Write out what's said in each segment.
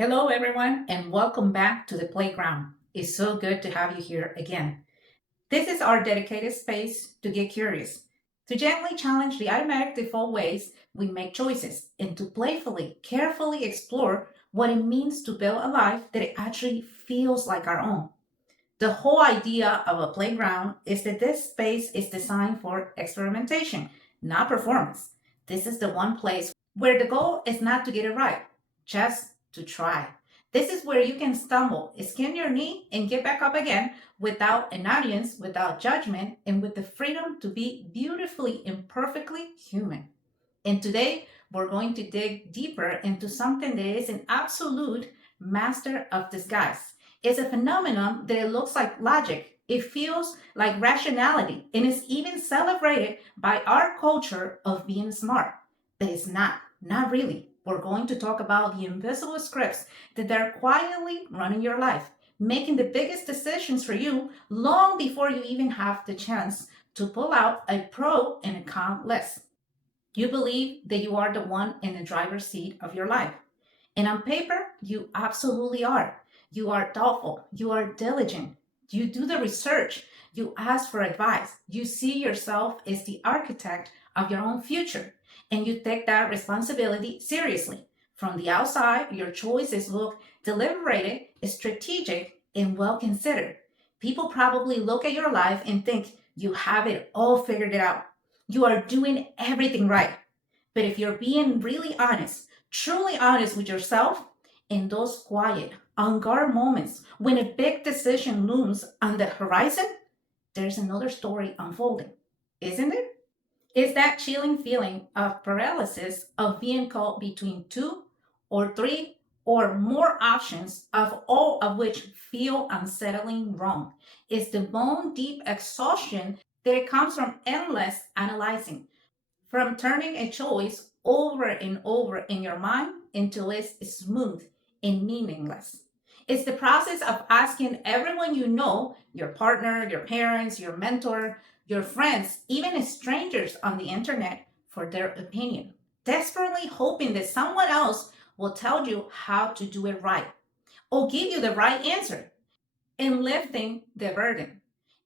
Hello, everyone, and welcome back to the playground. It's so good to have you here again. This is our dedicated space to get curious, to gently challenge the automatic default ways we make choices, and to playfully, carefully explore what it means to build a life that it actually feels like our own. The whole idea of a playground is that this space is designed for experimentation, not performance. This is the one place where the goal is not to get it right, just to try. This is where you can stumble, skin your knee, and get back up again without an audience, without judgment, and with the freedom to be beautifully imperfectly human. And today, we're going to dig deeper into something that is an absolute master of disguise. It's a phenomenon that it looks like logic, it feels like rationality, and is even celebrated by our culture of being smart. But it's not really. We're going to talk about the invisible scripts that are quietly running your life, making the biggest decisions for you long before you even have the chance to pull out a pro and a con list. You believe that you are the one in the driver's seat of your life. And on paper, you absolutely are. You are thoughtful. You are diligent. You do the research. You ask for advice. You see yourself as the architect of your own future. And you take that responsibility seriously. From the outside, your choices look deliberated, strategic, and well considered. People probably look at your life and think you have it all figured out. You are doing everything right. But if you're being really honest, truly honest with yourself, in those quiet, on guard moments when a big decision looms on the horizon, there's another story unfolding, isn't it? It's that chilling feeling of paralysis of being caught between two or three or more options, of all of which feel unsettlingly wrong. It's the bone deep exhaustion that it comes from endless analyzing, from turning a choice over and over in your mind until it's smooth and meaningless. It's the process of asking everyone you know, your partner, your parents, your mentor, your friends, even strangers on the internet, for their opinion, desperately hoping that someone else will tell you how to do it right or give you the right answer, and lifting the burden.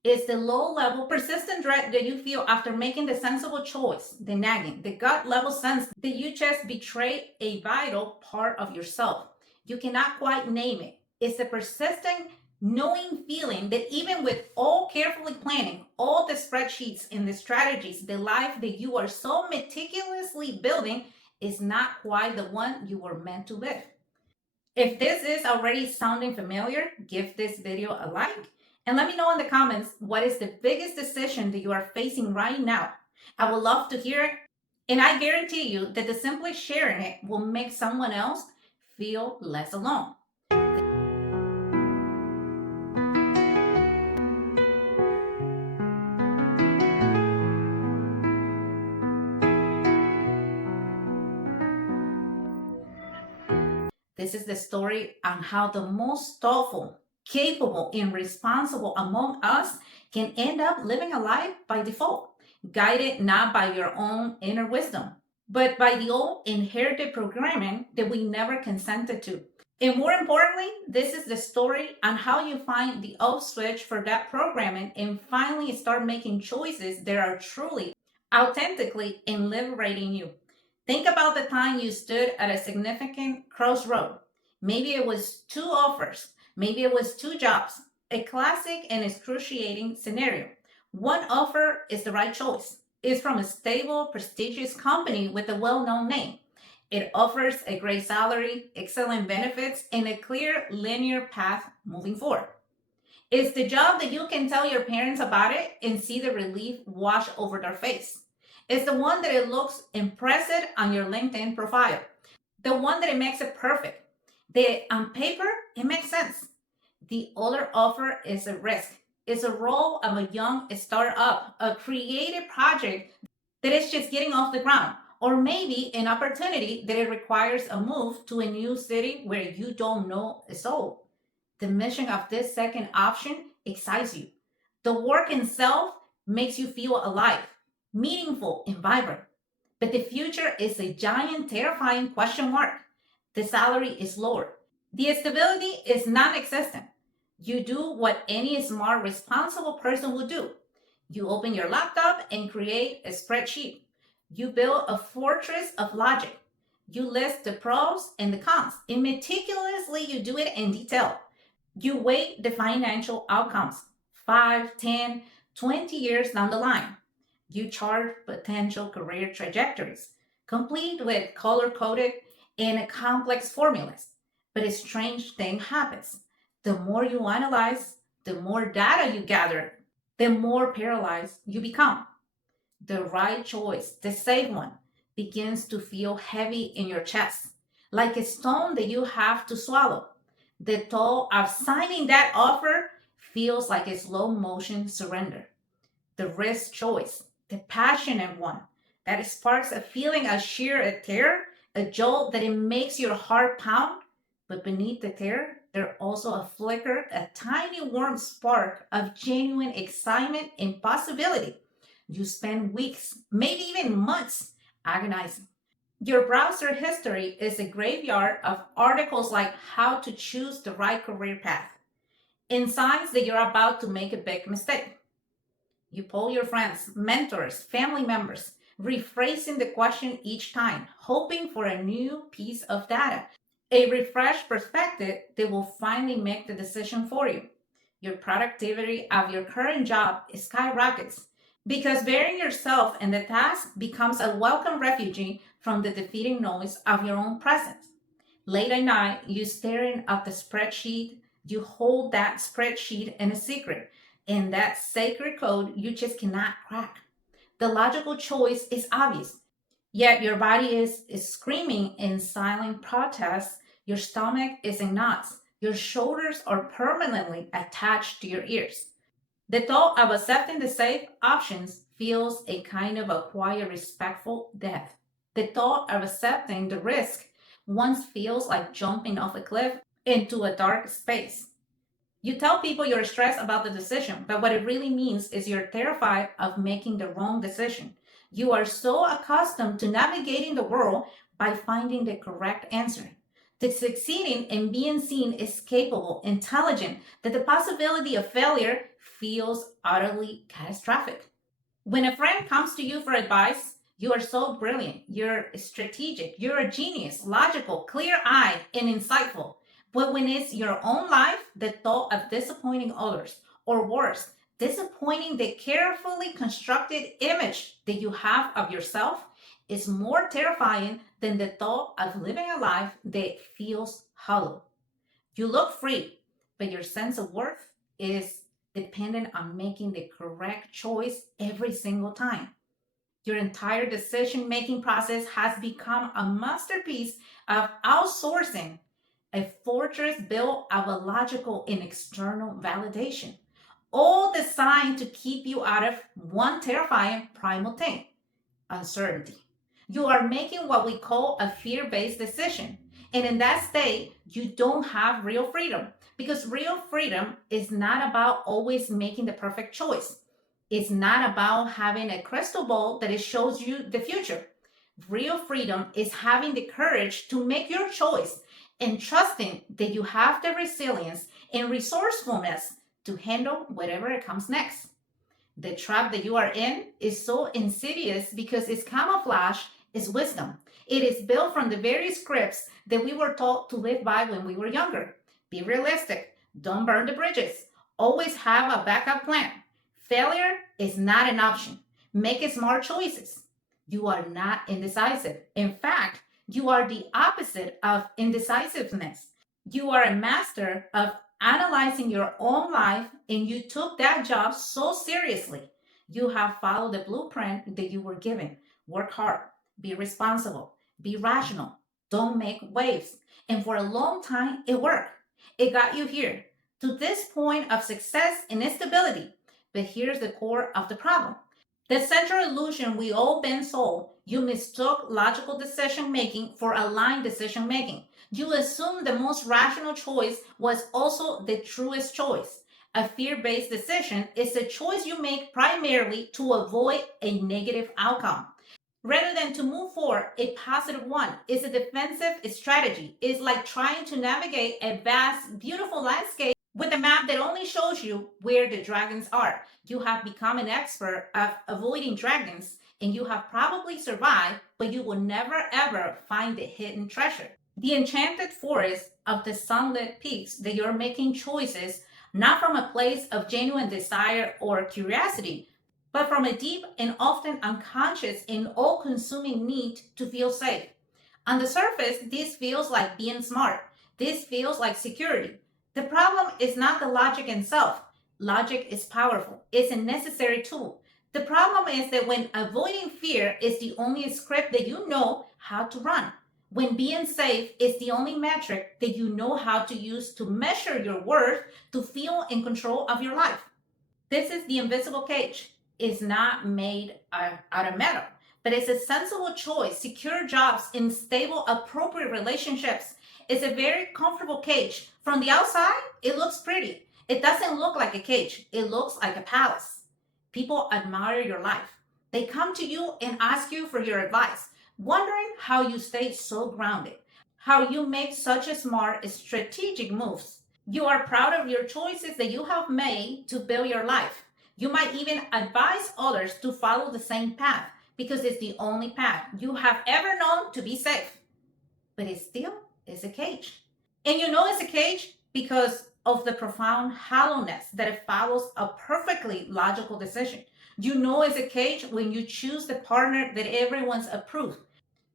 It's the low level, persistent dread that you feel after making the sensible choice, the nagging, the gut level sense that you just betrayed a vital part of yourself. You cannot quite name it. It's the persistent, knowing feeling that even with all carefully planning, all the spreadsheets and the strategies, the life that you are so meticulously building is not quite the one you were meant to live. If this is already sounding familiar, give this video a like and let me know in the comments what is the biggest decision that you are facing right now. I would love to hear it, and I guarantee you that the simply sharing it will make someone else feel less alone. This is the story on how the most thoughtful, capable, and responsible among us can end up living a life by default, guided not by your own inner wisdom, but by the old inherited programming that we never consented to. And more importantly, this is the story on how you find the off switch for that programming and finally start making choices that are truly, authentically, and liberating you. Think about the time you stood at a significant crossroad. Maybe it was two offers, maybe it was two jobs. A classic and excruciating scenario. One offer is the right choice. It's from a stable, prestigious company with a well known name. It offers a great salary, excellent benefits, and a clear linear path moving forward. It's the job that you can tell your parents about it and see the relief wash over their face. It's the one that it looks impressive on your LinkedIn profile. The one that it makes it perfect. That on paper, it makes sense. The other offer is a risk. It's a role of a young startup, a creative project that is just getting off the ground, or maybe an opportunity that it requires a move to a new city where you don't know a soul. The mission of this second option excites you. The work itself makes you feel alive, meaningful, and vibrant. But the future is a giant, terrifying question mark. The salary is lower. The stability is non existent. You do what any smart, responsible person would do. You open your laptop and create a spreadsheet. You build a fortress of logic. You list the pros and the cons, and meticulously you do it in detail. You weigh the financial outcomes 5, 10, 20 years down the line. You chart potential career trajectories, complete with color coded and complex formulas. But a strange thing happens. The more you analyze, the more data you gather, the more paralyzed you become. The right choice, the safe one, begins to feel heavy in your chest, like a stone that you have to swallow. The thought of signing that offer feels like a slow motion surrender. The risk choice, the passionate one, that sparks a feeling of sheer terror, a jolt that it makes your heart pound. But beneath the terror, there's also a flicker, a tiny warm spark of genuine excitement and possibility. You spend weeks, maybe even months, agonizing. Your browser history is a graveyard of articles like how to choose the right career path and signs that you're about to make a big mistake. You poll your friends, mentors, family members, rephrasing the question each time, hoping for a new piece of data, a refreshed perspective that will finally make the decision for you. Your productivity of your current job skyrockets because burying yourself in the task becomes a welcome refugee from the defeating noise of your own presence. Late at night, you staring at the spreadsheet, you hold that spreadsheet in a secret, and that sacred code you just cannot crack. The logical choice is obvious, yet your body is screaming in silent protest. Your stomach is in knots. Your shoulders are permanently attached to your ears. The thought of accepting the safe options feels a kind of a quiet, respectful death. The thought of accepting the risk once feels like jumping off a cliff into a dark space. You tell people you're stressed about the decision, but what it really means is you're terrified of making the wrong decision. You are so accustomed to navigating the world by finding the correct answer, to succeeding and being seen as capable, intelligent, that the possibility of failure feels utterly catastrophic. When a friend comes to you for advice, you are so brilliant, you're strategic, you're a genius, logical, clear eyed, and insightful. But when it's your own life, the thought of disappointing others, or worse, disappointing the carefully constructed image that you have of yourself, is more terrifying than the thought of living a life that feels hollow. You look free, but your sense of worth is dependent on making the correct choice every single time. Your entire decision making process has become a masterpiece of outsourcing, a fortress built of a logical and external validation, all designed to keep you out of one terrifying primal thing: uncertainty. You are making what we call a fear based decision. And in that state, you don't have real freedom because real freedom is not about always making the perfect choice. It's not about having a crystal ball that it shows you the future. Real freedom is having the courage to make your choice and trusting that you have the resilience and resourcefulness to handle whatever it comes next. The trap that you are in is so insidious because its camouflage is wisdom. It is built from the very scripts that we were taught to live by when we were younger. Be realistic. Don't burn the bridges. Always have a backup plan. Failure is not an option. Make smart choices. You are not indecisive. In fact, you are the opposite of indecisiveness. You are a master of analyzing your own life, and you took that job so seriously. You have followed the blueprint that you were given. Work hard, be responsible, be rational, don't make waves. And for a long time, it worked. It got you here to this point of success and stability. But here's the core of the problem: the central illusion we all been sold. You mistook logical decision making for aligned decision making. You assumed the most rational choice was also the truest choice. A fear based decision is a choice you make primarily to avoid a negative outcome. rather than to move forward a positive one. It's a defensive strategy. It's like trying to navigate a vast, beautiful landscape with a map that only shows you where the dragons are. You have become an expert of avoiding dragons and you have probably survived, but you will never ever find the hidden treasure. The enchanted forest of the sunlit peaks that you're making choices not from a place of genuine desire or curiosity, but from a deep and often unconscious and all consuming need to feel safe. On the surface, this feels like being smart. This feels like security. The problem is not the logic itself. Logic is powerful, it's a necessary tool. The problem is that when avoiding fear is the only script that you know how to run, when being safe is the only metric that you know how to use to measure your worth, to feel in control of your life. This is the invisible cage. It's not made out of metal, but it's a sensible choice, secure jobs, in stable, appropriate relationships. It's a very comfortable cage. From the outside, it looks pretty. It doesn't look like a cage. It looks like a palace. People admire your life. They come to you and ask you for your advice, wondering how you stay so grounded, how you make such a smart, strategic moves. You are proud of your choices that you have made to build your life. You might even advise others to follow the same path because it's the only path you have ever known to be safe. But it still is a cage. And you know it's a cage because of the profound hollowness that it follows a perfectly logical decision. You know it's a cage when you choose the partner that everyone's approved.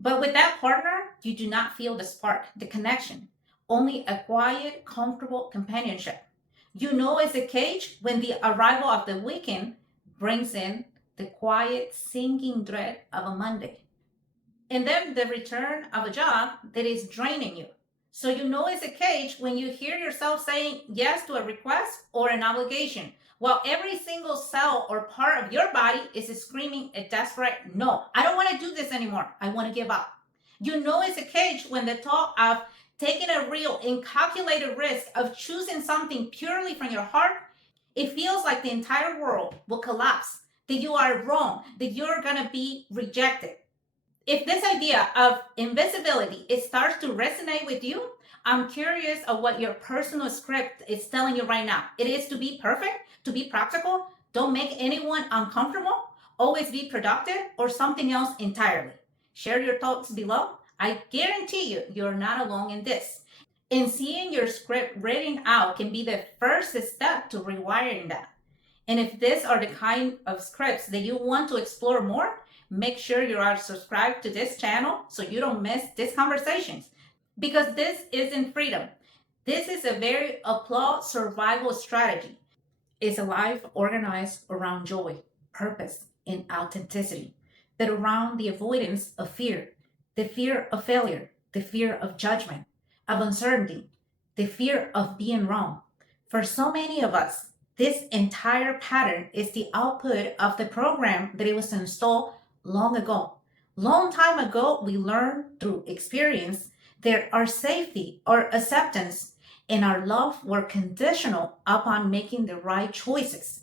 But with that partner, you do not feel the spark, the connection, only a quiet, comfortable companionship. You know it's a cage when the arrival of the weekend brings in the quiet, sinking dread of a Monday. And then the return of a job that is draining you. So you know it's a cage when you hear yourself saying yes to a request or an obligation, while every single cell or part of your body is screaming a desperate no. I don't want to do this anymore. I want to give up. You know it's a cage when the thought of taking a real and calculated risk of choosing something purely from your heart, it feels like the entire world will collapse, that you are wrong, that you're going to be rejected. If this idea of invisibility it starts to resonate with you, I'm curious of what your personal script is telling you right now. It is to be perfect, to be practical, don't make anyone uncomfortable, always be productive, or something else entirely. Share your thoughts below. I guarantee you, you're not alone in this. And seeing your script written out can be the first step to rewiring that. And if these are the kind of scripts that you want to explore more, make sure you are subscribed to this channel so you don't miss these conversations. Because this isn't freedom. This is a very applaud survival strategy. It's a life organized around joy, purpose, and authenticity, but around the avoidance of fear, the fear of failure, the fear of judgment, of uncertainty, the fear of being wrong. For so many of us, this entire pattern is the output of the program that it was installed long ago. Long time ago, we learned through experience that our safety, our acceptance, and our love were conditional upon making the right choices.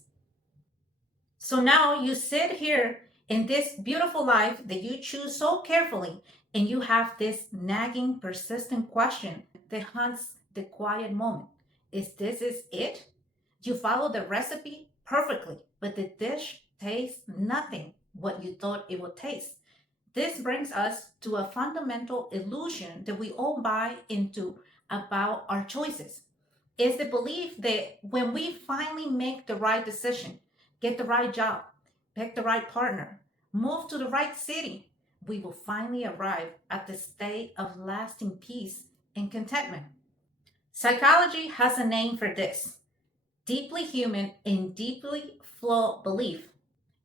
So now you sit here in this beautiful life that you choose so carefully, and you have this nagging, persistent question that haunts the quiet moment. Is this it? You follow the recipe perfectly, but the dish tastes nothing what you thought it would taste. This brings us to a fundamental illusion that we all buy into about our choices. It's the belief that when we finally make the right decision, get the right job, pick the right partner, move to the right city, we will finally arrive at the state of lasting peace and contentment. Psychology has a name for this: deeply human and deeply flawed belief.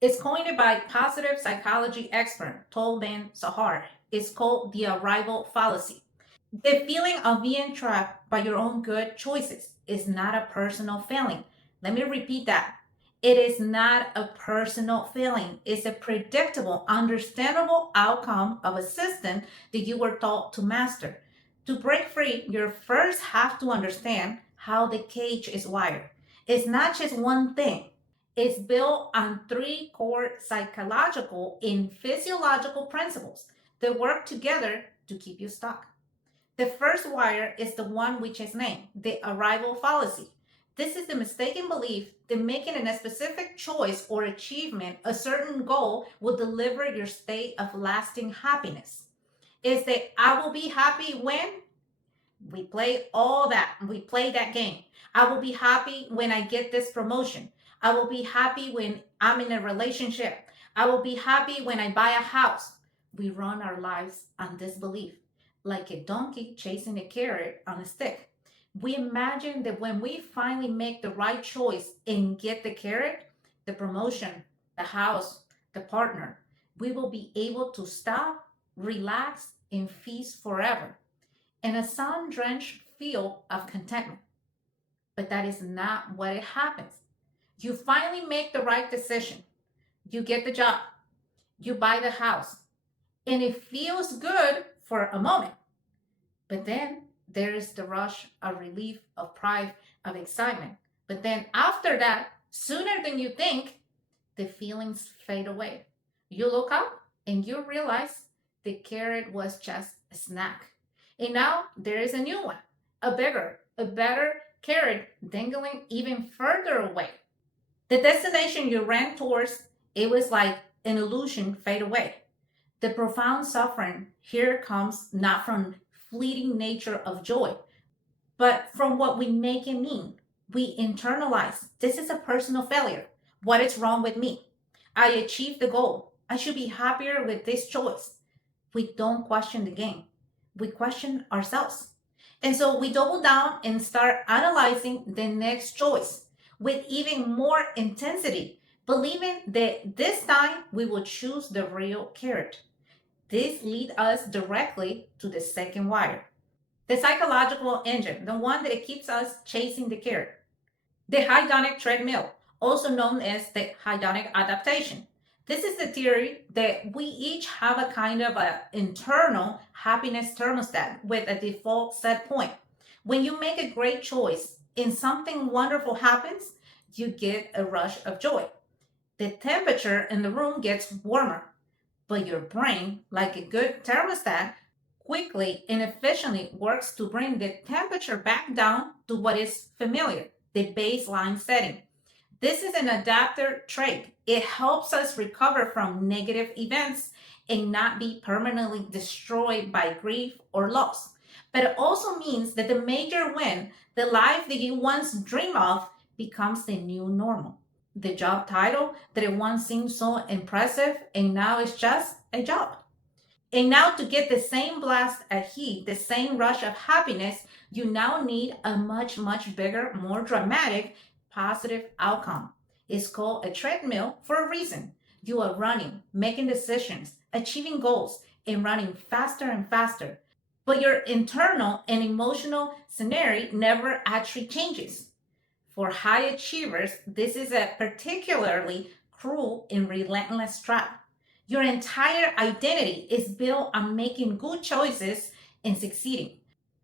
It's coined by positive psychology expert Tal Ben-Shahar. It's called the arrival fallacy. The feeling of being trapped by your own good choices is not a personal feeling. Let me repeat that. It is not a personal feeling. It's a predictable, understandable outcome of a system that you were taught to master. To break free, you first have to understand how the cage is wired. It's not just one thing. It's built on three core psychological and physiological principles that work together to keep you stuck. The first wire is the one which is named the arrival fallacy. This is the mistaken belief that making a specific choice or achievement a certain goal will deliver your state of lasting happiness. Is that I will be happy when we play all that. We play that game. I will be happy when I get this promotion. I will be happy when I'm in a relationship. I will be happy when I buy a house. We run our lives on this belief, like a donkey chasing a carrot on a stick. We imagine that when we finally make the right choice and get the carrot, the promotion, the house, the partner, we will be able to stop, relax, and feast forever in a sun drenched field of contentment. But that is not what it happens. You finally make the right decision. You get the job. You buy the house. And it feels good for a moment. But then there is the rush of relief, of pride, of excitement. But then after that, sooner than you think, the feelings fade away. You look up and you realize the carrot was just a snack. And now there is a new one, a bigger, a better carrot dangling even further away. The destination you ran towards, it was like an illusion fade away. The profound suffering here comes not from fleeting nature of joy, but from what we make it mean. We internalize this is a personal failure. What is wrong with me? I achieved the goal. I should be happier with this choice. We don't question the game, we question ourselves. And so we double down and start analyzing the next choice with even more intensity, believing that this time we will choose the real carrot. This leads us directly to the second wire, the psychological engine, the one that keeps us chasing the carrot. The hedonic treadmill, also known as the hedonic adaptation. This is the theory that we each have a kind of an internal happiness thermostat with a default set point. When you make a great choice and something wonderful happens, you get a rush of joy. The temperature in the room gets warmer, but your brain, like a good thermostat, quickly and efficiently works to bring the temperature back down to what is familiar, the baseline setting. This is an adapter trait. It helps us recover from negative events and not be permanently destroyed by grief or loss. But it also means that the major win, the life that you once dreamed of, becomes the new normal. The job title that it once seemed so impressive and now is just a job. And now, to get the same blast of heat, the same rush of happiness, you now need a much, much bigger, more dramatic, positive outcome. It's called a treadmill for a reason. You are running, making decisions, achieving goals, and running faster and faster. But your internal and emotional scenario never actually changes. For high achievers, this is a particularly cruel and relentless trap. Your entire identity is built on making good choices and succeeding.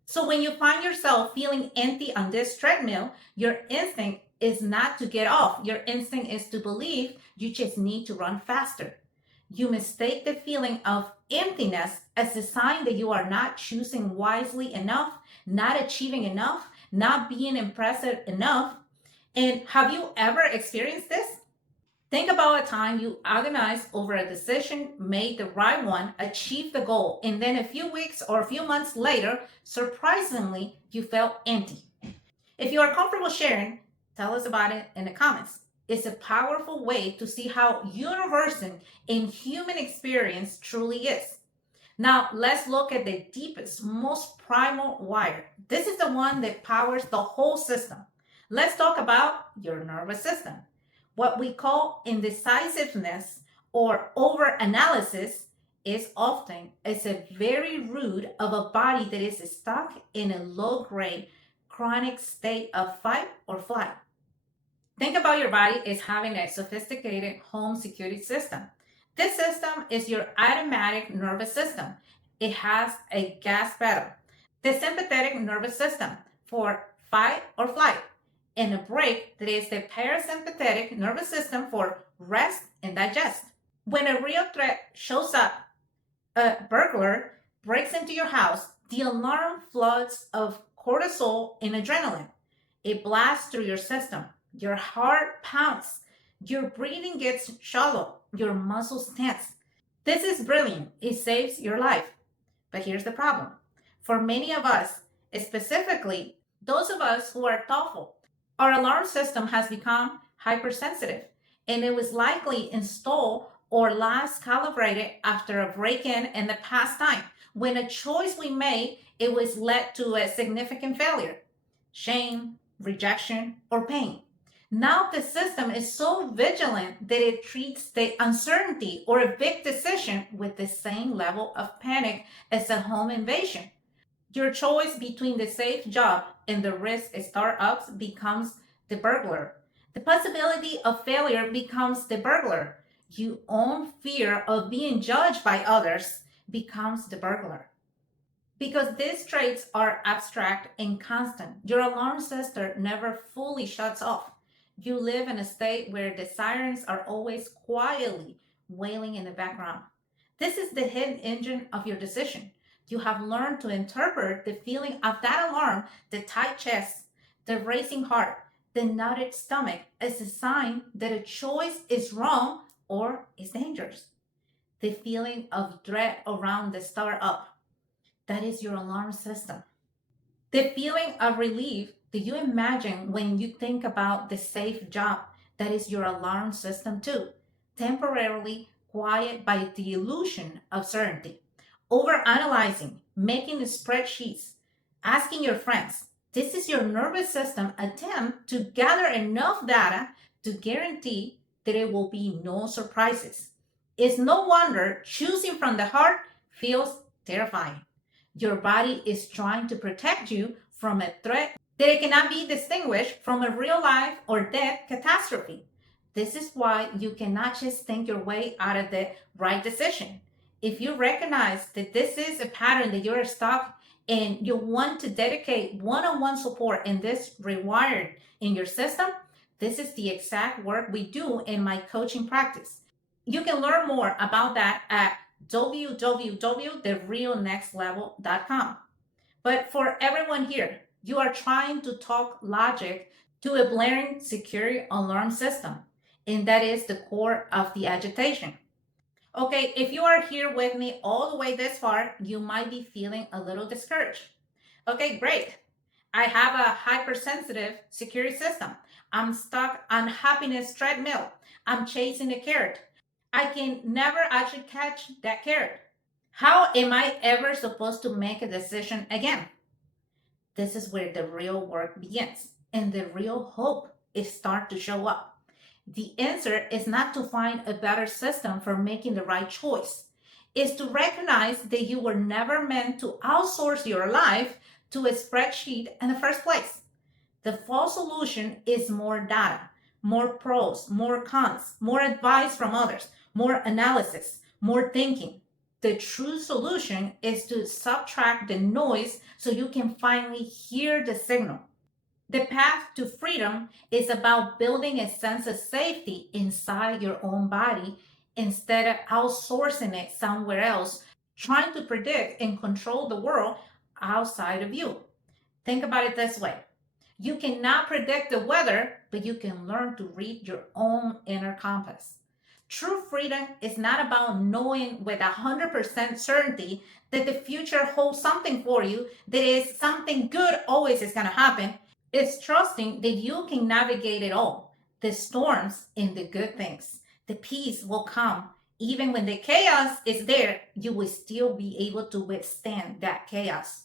So when you find yourself feeling empty on this treadmill, your instinct is not to get off. Your instinct is to believe you just need to run faster. You mistake the feeling of emptiness as a sign that you are not choosing wisely enough, not achieving enough, not being impressive enough. And have you ever experienced this? Think about a time you agonized over a decision, made the right one, achieved the goal, and then a few weeks or a few months later, surprisingly, you felt empty. If you are comfortable sharing, tell us about it in the comments. It's a powerful way to see how universal and human experience truly is. Now, let's look at the deepest, most primal wire. This is the one that powers the whole system. Let's talk about your nervous system. What we call indecisiveness or overanalysis is often it's a very root of a body that is stuck in a low-grade chronic state of fight or flight. Think about your body as having a sophisticated home security system. This system is your automatic nervous system. It has a gas pedal. The sympathetic nervous system for fight or flight, and a break that is the parasympathetic nervous system for rest and digest. When a real threat shows up, a burglar breaks into your house, the alarm floods of cortisol and adrenaline. It blasts through your system. Your heart pounds. Your breathing gets shallow. Your muscles tense. This is brilliant. It saves your life. But here's the problem. For many of us, specifically those of us who are thoughtful, our alarm system has become hypersensitive, and it was likely installed or last calibrated after a break-in in the past time when a choice we made it was led to a significant failure, shame, rejection, or pain. Now the system is so vigilant that it treats the uncertainty or a big decision with the same level of panic as a home invasion. Your choice between the safe job and the risk startups becomes the burglar. The possibility of failure becomes the burglar. Your own fear of being judged by others becomes the burglar. Because these traits are abstract and constant, your alarm system never fully shuts off. You live in a state where the sirens are always quietly wailing in the background. This is the hidden engine of your decision. You have learned to interpret the feeling of that alarm, the tight chest, the racing heart, the knotted stomach, as a sign that a choice is wrong or is dangerous. The feeling of dread around the startup, that is your alarm system. The feeling of relief that you imagine when you think about the safe job, that is your alarm system too, temporarily quiet by the illusion of certainty. Overanalyzing, making spreadsheets, asking your friends. This is your nervous system attempt to gather enough data to guarantee that there will be no surprises. It's no wonder choosing from the heart feels terrifying. Your body is trying to protect you from a threat that it cannot be distinguished from a real life or death catastrophe. This is why you cannot just think your way out of the right decision. If you recognize that this is a pattern that you're stuck and you want to dedicate one-on-one support and this rewired in your system, this is the exact work we do in my coaching practice. You can learn more about that at www.therealnextlevel.com. But for everyone here, you are trying to talk logic to a blaring security alarm system, and that is the core of the agitation. Okay, if you are here with me all the way this far, you might be feeling a little discouraged. Okay, great. I have a hypersensitive security system. I'm stuck on happiness treadmill. I'm chasing a carrot. I can never actually catch that carrot. How am I ever supposed to make a decision again? This is where the real work begins and the real hope is start to show up. The answer is not to find a better system for making the right choice. It's to recognize that you were never meant to outsource your life to a spreadsheet in the first place. The false solution is more data, more pros, more cons, more advice from others, more analysis, more thinking. The true solution is to subtract the noise so you can finally hear the signal. The path to freedom is about building a sense of safety inside your own body instead of outsourcing it somewhere else, trying to predict and control the world outside of you. Think about it this way. You cannot predict the weather, but you can learn to read your own inner compass. True freedom is not about knowing with 100% certainty that the future holds something for you, that is something good always is going to happen. It's trusting that you can navigate it all, the storms and the good things. The peace will come. Even when the chaos is there, you will still be able to withstand that chaos.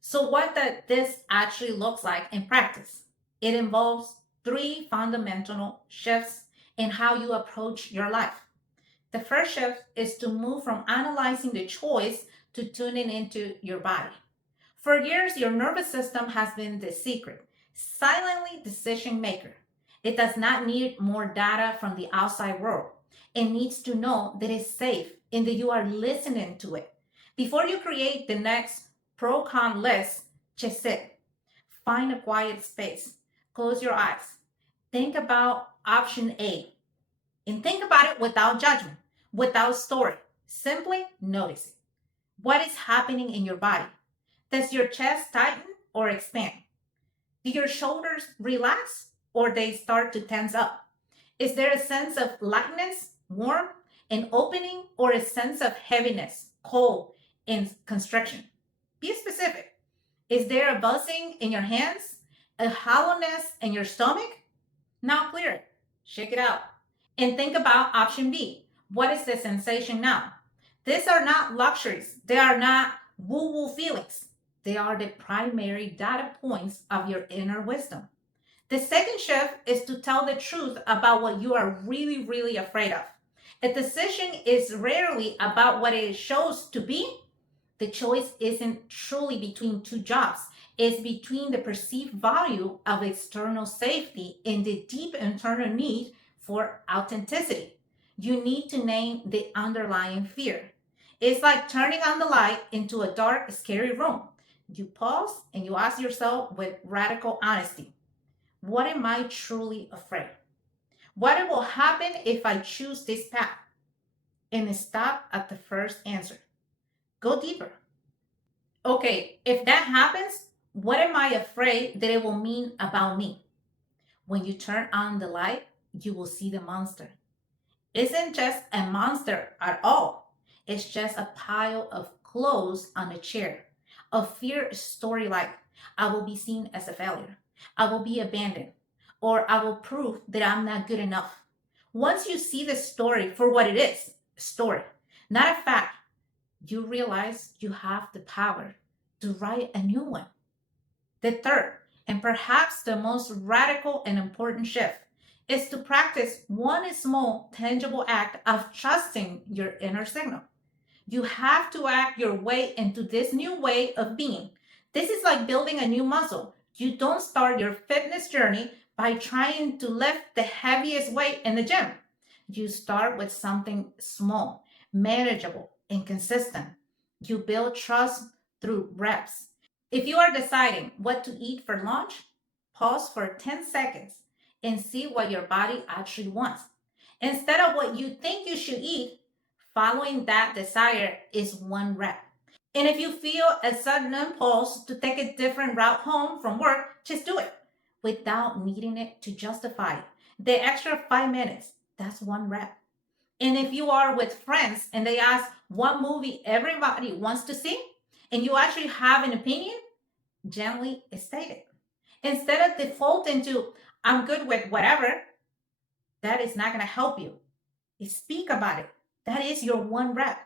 So what does this actually looks like in practice? It involves three fundamental shifts in how you approach your life. The first shift is to move from analyzing the choice to tuning into your body. For years, your nervous system has been the secret, silently decision maker. It does not need more data from the outside world. It needs to know that it's safe and that you are listening to it. Before you create the next pro con list, just sit. Find a quiet space. Close your eyes. Think about option A and think about it without judgment, without story. Simply notice it. What is happening in your body? Does your chest tighten or expand? Do your shoulders relax or they start to tense up? Is there a sense of lightness, warmth, and opening, or a sense of heaviness, cold, and constriction? Be specific. Is there a buzzing in your hands, a hollowness in your stomach? Now clear it. Shake it out. And think about option B. What is the sensation now? These are not luxuries. They are not woo woo feelings. They are the primary data points of your inner wisdom. The second shift is to tell the truth about what you are really, really afraid of. A decision is rarely about what it shows to be. The choice isn't truly between two jobs. It's between the perceived value of external safety and the deep internal need for authenticity. You need to name the underlying fear. It's like turning on the light into a dark, scary room. You pause and you ask yourself with radical honesty, what am I truly afraid? What will happen if I choose this path? And stop at the first answer. Go deeper. Okay, if that happens, what am I afraid that it will mean about me? When you turn on the light, you will see the monster. Isn't just a monster at all. It's just a pile of clothes on a chair. A fear story like, I will be seen as a failure. I will be abandoned. Or I will prove that I'm not good enough. Once you see the story for what it is, a story, not a fact, you realize you have the power to write a new one. The third, and perhaps the most radical and important shift, is to practice one small, tangible act of trusting your inner signal. You have to act your way into this new way of being. This is like building a new muscle. You don't start your fitness journey by trying to lift the heaviest weight in the gym. You start with something small, manageable, and consistent. You build trust through reps. If you are deciding what to eat for lunch, pause for 10 seconds and see what your body actually wants. Instead of what you think you should eat, following that desire is one rep. And if you feel a sudden impulse to take a different route home from work, just do it without needing it to justify it. The extra 5 minutes, that's one rep. And if you are with friends and they ask what movie everybody wants to see, and you actually have an opinion, gently state it. Instead of defaulting to, I'm good with whatever, that is not going to help you. Speak about it. That is your one rep.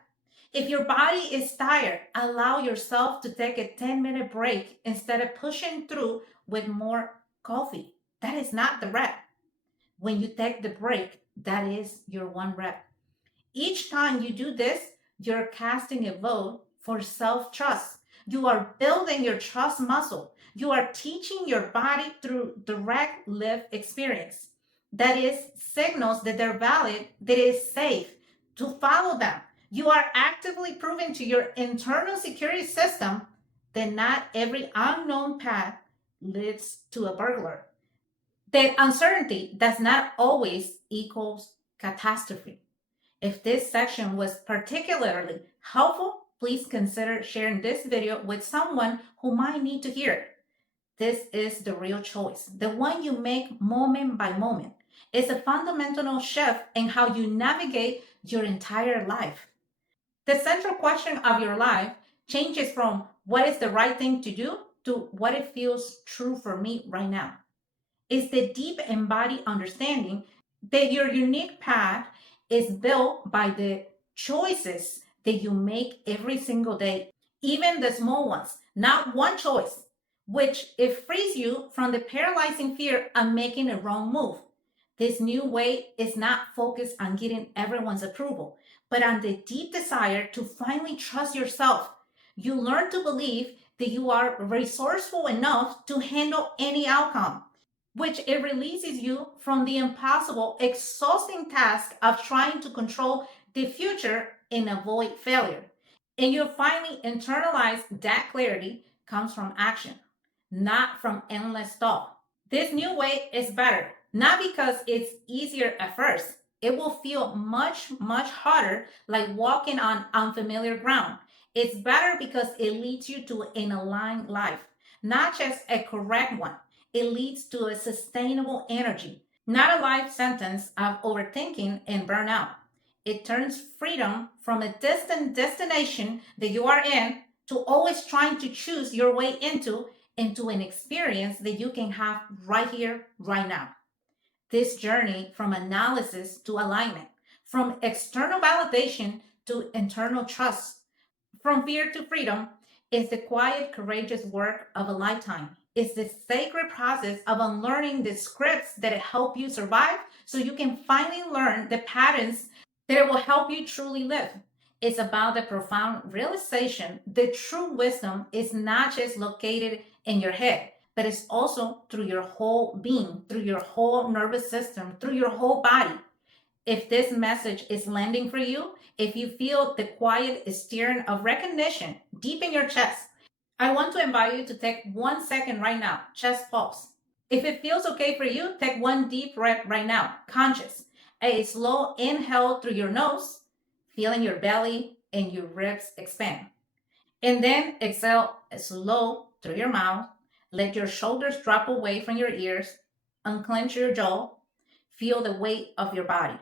If your body is tired, allow yourself to take a 10-minute break instead of pushing through with more coffee. That is not the rep. When you take the break, that is your one rep. Each time you do this, you're casting a vote for self trust. You are building your trust muscle. You are teaching your body through direct lived experience. That is, signals that they're valid, that it is safe to follow them. You are actively proving to your internal security system that not every unknown path leads to a burglar. That uncertainty does not always equals catastrophe. If this section was particularly helpful, please consider sharing this video with someone who might need to hear it. This is the real choice, the one you make moment by moment. It's a fundamental shift in how you navigate your entire life. The central question of your life changes from what is the right thing to do to what it feels true for me right now. It's the deep embodied understanding that your unique path is built by the choices that you make every single day, even the small ones, not one choice, which it frees you from the paralyzing fear of making a wrong move. This new way is not focused on getting everyone's approval, but on the deep desire to finally trust yourself. You learn to believe that you are resourceful enough to handle any outcome, which it releases you from the impossible, exhausting task of trying to control the future and avoid failure. And you finally internalize that clarity comes from action, not from endless thought. This new way is better, not because it's easier at first. It will feel much, much harder, like walking on unfamiliar ground. It's better because it leads you to an aligned life, not just a correct one. It leads to a sustainable energy, not a life sentence of overthinking and burnout. It turns freedom from a distant destination that you are in to always trying to choose your way into an experience that you can have right here, right now. This journey from analysis to alignment, from external validation to internal trust, from fear to freedom, is the quiet, courageous work of a lifetime. It's the sacred process of unlearning the scripts that help you survive so you can finally learn the patterns that will help you truly live. It's about the profound realization that true wisdom is not just located in your head, but it's also through your whole being, through your whole nervous system, through your whole body. If this message is landing for you, if you feel the quiet stirring of recognition deep in your chest, I want to invite you to take 1 second right now, chest pulse. If it feels okay for you, take one deep breath right now, conscious. A slow inhale through your nose, feeling your belly and your ribs expand. And then exhale slow through your mouth. Let your shoulders drop away from your ears. Unclench your jaw. Feel the weight of your body,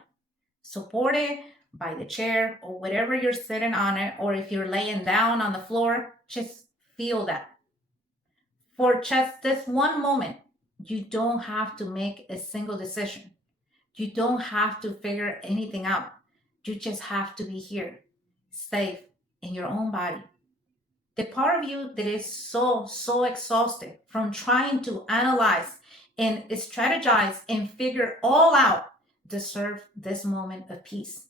supported by the chair or whatever you're sitting on it, or if you're laying down on the floor, just feel that. For just this one moment, you don't have to make a single decision. You don't have to figure anything out. You just have to be here, safe in your own body. The part of you that is so exhausted from trying to analyze and strategize and figure all out deserve this moment of peace.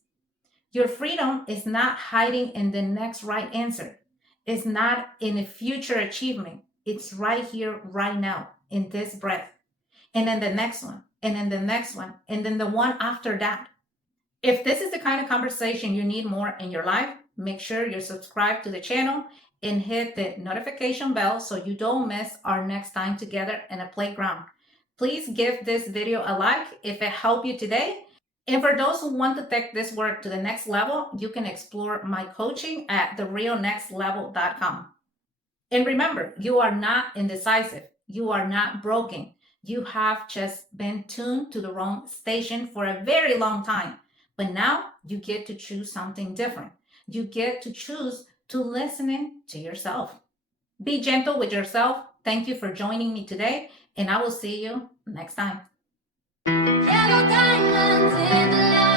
Your freedom is not hiding in the next right answer. It's not in a future achievement. It's right here, right now, in this breath, and then the next one, and then the next one, and then the one after that. If this is the kind of conversation you need more in your life, make sure you're subscribed to the channel and hit the notification bell so you don't miss our next time together in a playground. Please give this video a like if it helped you today. And for those who want to take this work to the next level, you can explore my coaching at therealnextlevel.com. And remember, you are not indecisive. You are not broken. You have just been tuned to the wrong station for a very long time. But now you get to choose something different. You get to choose to listen to yourself. Be gentle with yourself. Thank you for joining me today, and I will see you next time. Yellow diamonds in the light.